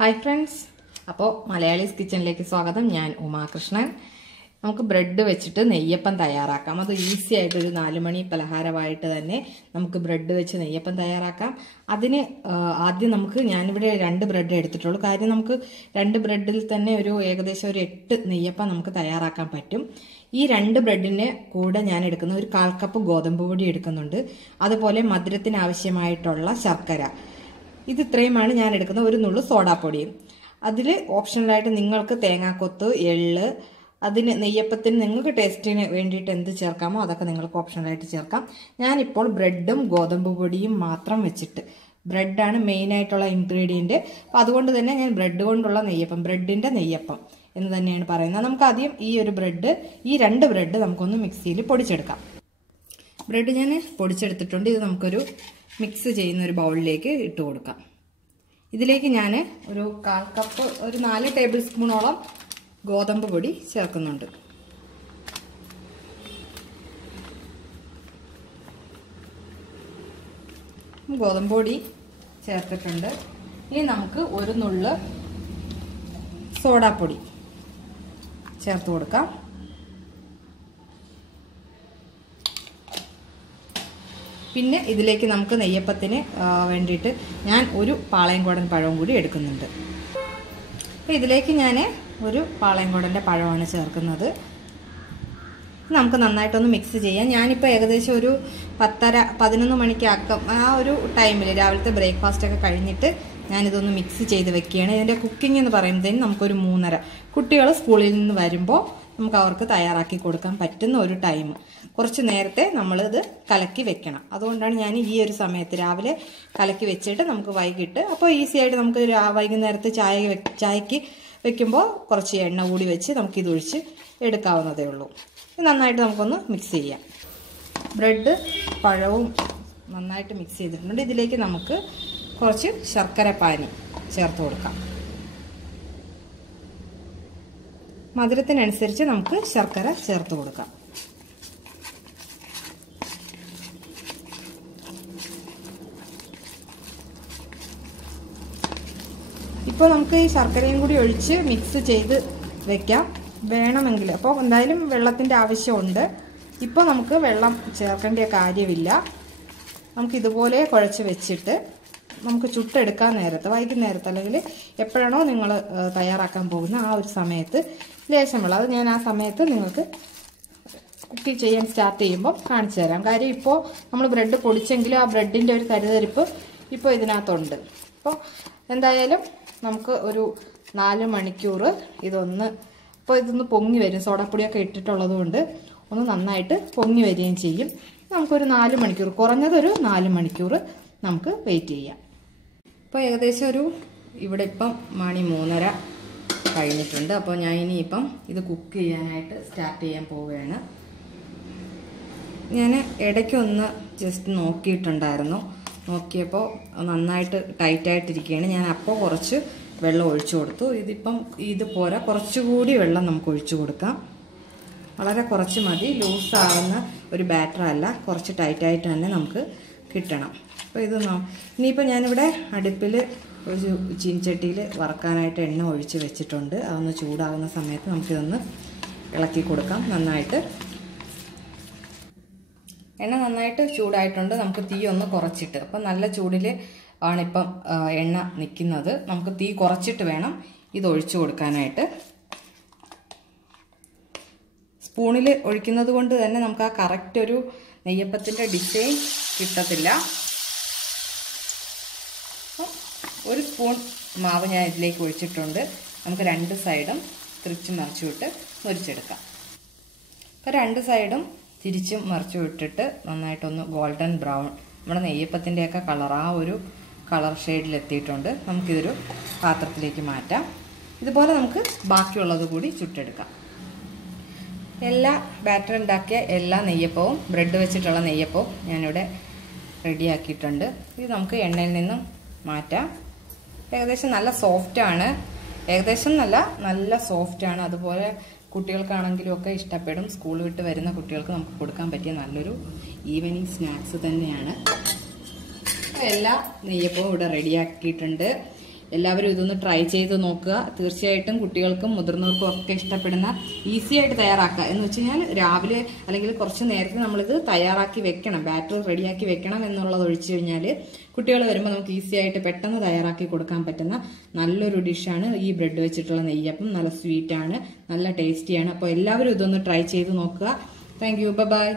Hi friends, അപ്പോൾ മലയാളീസ് കിച്ചണിലേക്ക് സ്വാഗതം. ഞാൻ ഉമാകൃഷ്ണൻ. നമുക്ക് ബ്രെഡ് വെച്ചിട്ട് നെയ്യപ്പം തയ്യാറാക്കാം. അത് ഈസി ആയിട്ട് ഒരു 4 മണി പലഹാരമായിട്ട് തന്നെ നമുക്ക് ബ്രെഡ് വെച്ച് നെയ്യപ്പം തയ്യാറാക്കാം. അതിന് ആദ്യം ഞാനിവിടെ 2 ബ്രെഡ് എടുത്തിട്ടുള്ളൂ. കാര്യം നമുക്ക് 2 ബ്രെഡിൽ തന്നെ ഏകദേശം ഒരു 8 നെയ്യപ്പം നമുക്ക് തയ്യാറാക്കാൻ പറ്റും. ഈ 2 ബ്രെഡിന് കൂടെ ഞാൻ എടുക്കുന്ന ഒരു 1/4 കപ്പ് ഗോതമ്പ് പൊടി എടുക്കുന്നുണ്ട്. അതുപോലെ മധുരത്തിന് ആവശ്യമായിട്ടുള്ള ശർക്കര. ഇത് ഇത്രയുമാണ് ഞാൻ എടുക്കുന്ന. ഒരു നുള്ളു സോഡാപ്പൊടിയും. അതിൽ ഓപ്ഷണലായിട്ട് നിങ്ങൾക്ക് തേങ്ങാക്കൊത്ത്, എള്ള്, അതിന് നെയ്യപ്പത്തിന് നിങ്ങൾക്ക് ടേസ്റ്റിന് വേണ്ടിയിട്ട് എന്ത് ചേർക്കാമോ അതൊക്കെ നിങ്ങൾക്ക് ഓപ്ഷണലായിട്ട് ചേർക്കാം. ഞാനിപ്പോൾ ബ്രെഡും ഗോതമ്പ് പൊടിയും മാത്രം വെച്ചിട്ട്, ബ്രെഡാണ് മെയിനായിട്ടുള്ള ഇൻഗ്രീഡിയൻറ്റ്. അപ്പോൾ അതുകൊണ്ട് തന്നെ ഞാൻ ബ്രെഡ് കൊണ്ടുള്ള നെയ്യപ്പം, ബ്രെഡിൻ്റെ നെയ്യപ്പം എന്ന് തന്നെയാണ് പറയുന്നത്. നമുക്ക് ആദ്യം ഈ 2 ബ്രെഡ് നമുക്കൊന്ന് മിക്സിയിൽ പൊടിച്ചെടുക്കാം. ബ്രെഡ് ഞാൻ പൊടിച്ചെടുത്തിട്ടുണ്ട്. ഇത് നമുക്കൊരു മിക്സ് ചെയ്യുന്ന ഒരു ബൗളിലേക്ക് ഇട്ട് കൊടുക്കാം. ഇതിലേക്ക് ഞാൻ ഒരു 1/4 കപ്പ്, ഒരു 4 ടേബിൾ സ്പൂണോളം ഗോതമ്പ് പൊടി ചേർക്കുന്നുണ്ട്. ഗോതമ്പ് പൊടി ചേർത്തിട്ടുണ്ട്. ഇനി നമുക്ക് ഒരു നുള്ള് സോഡാപ്പൊടി ചേർത്ത് കൊടുക്കാം. പിന്നെ ഇതിലേക്ക് നമുക്ക് നെയ്യപ്പത്തിന് വേണ്ടിയിട്ട് ഞാൻ ഒരു പാളയംകോടൻ പഴവും കൂടി എടുക്കുന്നുണ്ട്. അപ്പോൾ ഇതിലേക്ക് ഞാൻ ഒരു പാളയംകോടൻ്റെ പഴമാണ് ചേർക്കുന്നത്. നമുക്ക് നന്നായിട്ടൊന്ന് മിക്സ് ചെയ്യാം. ഞാനിപ്പോൾ ഏകദേശം ഒരു 10:30-11 മണിക്കാക്കാം. ആ ഒരു ടൈമിൽ രാവിലത്തെ ബ്രേക്ക്ഫാസ്റ്റൊക്കെ കഴിഞ്ഞിട്ട് ഞാനിതൊന്ന് മിക്സ് ചെയ്ത് വെക്കുകയാണ്. ഇതിൻ്റെ കുക്കിംഗ് എന്ന് പറയുമ്പോഴത്തേനും നമുക്കൊരു 3:30. കുട്ടികൾ സ്കൂളിൽ നിന്ന് വരുമ്പോൾ നമുക്ക് അവർക്ക് തയ്യാറാക്കി കൊടുക്കാൻ പറ്റുന്ന ഒരു ടൈം. കുറച്ച് നേരത്തെ നമ്മളിത് കലക്കി വെക്കണം. അതുകൊണ്ടാണ് ഞാൻ ഈ ഒരു സമയത്ത് രാവിലെ കലക്കി വെച്ചിട്ട് നമുക്ക് വൈകിട്ട്, അപ്പോൾ ഈസി ആയിട്ട് നമുക്ക് വൈകുന്നേരത്ത് ചായക്ക് വെക്കുമ്പോൾ കുറച്ച് എണ്ണ കൂടി വെച്ച് നമുക്കിത് ഒഴിച്ച് എടുക്കാവുന്നതേ ഉള്ളൂ. നന്നായിട്ട് നമുക്കൊന്ന് മിക്സ് ചെയ്യാം. ബ്രെഡ് പഴവും നന്നായിട്ട് മിക്സ് ചെയ്തിട്ടുണ്ട്. ഇതിലേക്ക് നമുക്ക് കുറച്ച് ശർക്കര പാനി ചേർത്ത് കൊടുക്കാം. മധുരത്തിനനുസരിച്ച് നമുക്ക് ശർക്കര ചേർത്ത് കൊടുക്കാം. ഇപ്പോൾ നമുക്ക് ഈ ശർക്കരയും കൂടി ഒഴിച്ച് മിക്സ് ചെയ്ത് വെക്കാം വേണമെങ്കിൽ. അപ്പോൾ എന്തായാലും വെള്ളത്തിൻ്റെ ആവശ്യമുണ്ട്. ഇപ്പോൾ നമുക്ക് വെള്ളം ചേർക്കേണ്ട കാര്യമില്ല. നമുക്കിതുപോലെ കുഴച്ച് വെച്ചിട്ട് നമുക്ക് ചുട്ടെടുക്കാൻ നേരത്ത്, വൈകുന്നേരത്ത് അല്ലെങ്കിൽ എപ്പോഴാണോ നിങ്ങൾ തയ്യാറാക്കാൻ പോകുന്ന ആ ഒരു സമയത്ത് ലേശം വെള്ളം, അത് ഞാൻ ആ സമയത്ത് നിങ്ങൾക്ക് കുക്ക് ചെയ്യാൻ സ്റ്റാർട്ട് ചെയ്യുമ്പോൾ കാണിച്ചു തരാം. കാര്യം ഇപ്പോൾ നമ്മൾ ബ്രെഡ് പൊടിച്ചെങ്കിലും ആ ബ്രെഡിൻ്റെ ഒരു തരിതരിപ്പ് ഇപ്പോൾ ഇതിനകത്തുണ്ട്. അപ്പോൾ എന്തായാലും നമുക്ക് ഒരു 4 മണിക്കൂർ ഇതൊന്ന് പൊങ്ങി വരും. സോഡാപ്പൊടിയൊക്കെ ഇട്ടിട്ടുള്ളത് കൊണ്ട് ഒന്ന് നന്നായിട്ട് പൊങ്ങി വരികയും ചെയ്യും. നമുക്കൊരു 4 മണിക്കൂർ, കുറഞ്ഞതൊരു 4 മണിക്കൂർ നമുക്ക് വെയിറ്റ് ചെയ്യാം. ഇപ്പോൾ ഏകദേശം ഇവിടെ ഇപ്പം 3:30 കഴിഞ്ഞിട്ടുണ്ട്. അപ്പോൾ ഞാൻ ഇനിയിപ്പം ഇത് കുക്ക് ചെയ്യാനായിട്ട് സ്റ്റാർട്ട് ചെയ്യാൻ പോവുകയാണ്. ഞാൻ ഇടയ്ക്കൊന്ന് ജസ്റ്റ് നോക്കിയിട്ടുണ്ടായിരുന്നു. നോക്കിയപ്പോൾ നന്നായിട്ട് ടൈറ്റായിട്ടിരിക്കുകയാണ്. ഞാൻ അപ്പോൾ കുറച്ച് വെള്ളം ഒഴിച്ചു കൊടുത്തു. ഇതിപ്പം ഇത് പോരാ, കുറച്ചുകൂടി വെള്ളം നമുക്ക് ഒഴിച്ചു കൊടുക്കാം. വളരെ കുറച്ച് മതി. ലൂസാവുന്ന ഒരു ബാറ്റർ അല്ല, കുറച്ച് ടൈറ്റായിട്ട് തന്നെ നമുക്ക് കിട്ടണം. അപ്പോൾ ഇനിയിപ്പോൾ ഞാനിവിടെ അടുപ്പിൽ ഒരു ചീനിച്ചട്ടിയിൽ വറക്കാനായിട്ട് എണ്ണ ഒഴിച്ച് വെച്ചിട്ടുണ്ട്. അതൊന്ന് ചൂടാകുന്ന സമയത്ത് നമുക്കിതൊന്ന് ഇളക്കി കൊടുക്കാം നന്നായിട്ട്. എണ്ണ നന്നായിട്ട് ചൂടായിട്ടുണ്ട്. നമുക്ക് തീ ഒന്ന് കുറച്ചിട്ട്, അപ്പം നല്ല ചൂടിൽ ആണിപ്പം എണ്ണ നിൽക്കുന്നത്. നമുക്ക് തീ കുറച്ചിട്ട് വേണം ഇത് ഒഴിച്ചു കൊടുക്കാനായിട്ട്. സ്പൂണിൽ ഒഴിക്കുന്നത് കൊണ്ട് തന്നെ നമുക്ക് ആ കറക്റ്റ് ഒരു നെയ്യപ്പത്തിൻ്റെ ഡിസൈൻ കിട്ടത്തില്ല. ഒരു സ്പൂൺ മാവ് ഞാൻ ഇതിലേക്ക് ഒഴിച്ചിട്ടുണ്ട്. നമുക്ക് 2 സൈഡും തിരിച്ചും മറിച്ചു വിട്ട് മുരിച്ചെടുക്കാം. അപ്പോൾ 2 സൈഡും തിരിച്ചും മറിച്ചു വിട്ടിട്ട് നന്നായിട്ടൊന്ന് ഗോൾഡൻ ബ്രൗൺ, നമ്മുടെ നെയ്യപ്പത്തിൻ്റെയൊക്കെ കളർ, ആ ഒരു കളർ ഷെയ്ഡിലെത്തിയിട്ടുണ്ട്. നമുക്കിതൊരു പാത്രത്തിലേക്ക് മാറ്റാം. ഇതുപോലെ നമുക്ക് ബാക്കിയുള്ളത് കൂടി ചുട്ടെടുക്കാം. എല്ലാ ബാറ്റർ ഉണ്ടാക്കിയ എല്ലാ നെയ്യപ്പവും, ബ്രെഡ് വെച്ചിട്ടുള്ള നെയ്യപ്പവും ഞാനിവിടെ റെഡിയാക്കിയിട്ടുണ്ട്. ഇത് നമുക്ക് എണ്ണയിൽ നിന്നും മാറ്റാം. ഏകദേശം നല്ല സോഫ്റ്റാണ്. ഏകദേശം നല്ല സോഫ്റ്റാണ്. അതുപോലെ കുട്ടികൾക്കാണെങ്കിലും ഒക്കെ ഇഷ്ടപ്പെടും. സ്കൂൾ വിട്ട് വരുന്ന കുട്ടികൾക്ക് നമുക്ക് കൊടുക്കാൻ പറ്റിയ നല്ലൊരു ഈവനിങ് സ്നാക്സ് തന്നെയാണ്. എല്ലാ നെയ്യപ്പവും ഇവിടെ റെഡിയാക്കിയിട്ടുണ്ട്. എല്ലാവരും ഇതൊന്ന് ട്രൈ ചെയ്ത് നോക്കുക. തീർച്ചയായിട്ടും കുട്ടികൾക്കും മുതിർന്നവർക്കും ഒക്കെ ഇഷ്ടപ്പെടുന്ന ഈസി ആയിട്ട് തയ്യാറാക്കുക. എന്ന് വെച്ച് കഴിഞ്ഞാൽ രാവിലെ അല്ലെങ്കിൽ കുറച്ച് നേരത്തെ നമ്മളിത് തയ്യാറാക്കി വെക്കണം, ബാറ്റർ റെഡിയാക്കി വെക്കണം എന്നുള്ളത് ഒഴിച്ചു കഴിഞ്ഞാൽ കുട്ടികൾ വരുമ്പോൾ നമുക്ക് ഈസി ആയിട്ട് പെട്ടെന്ന് തയ്യാറാക്കി കൊടുക്കാൻ പറ്റുന്ന നല്ലൊരു ഡിഷാണ് ഈ ബ്രെഡ് വെച്ചിട്ടുള്ള നെയ്യപ്പം. നല്ല സ്വീറ്റാണ്, നല്ല ടേസ്റ്റിയാണ്. അപ്പോൾ എല്ലാവരും ഇതൊന്ന് ട്രൈ ചെയ്ത് നോക്കുക. Thank you. ബൈ.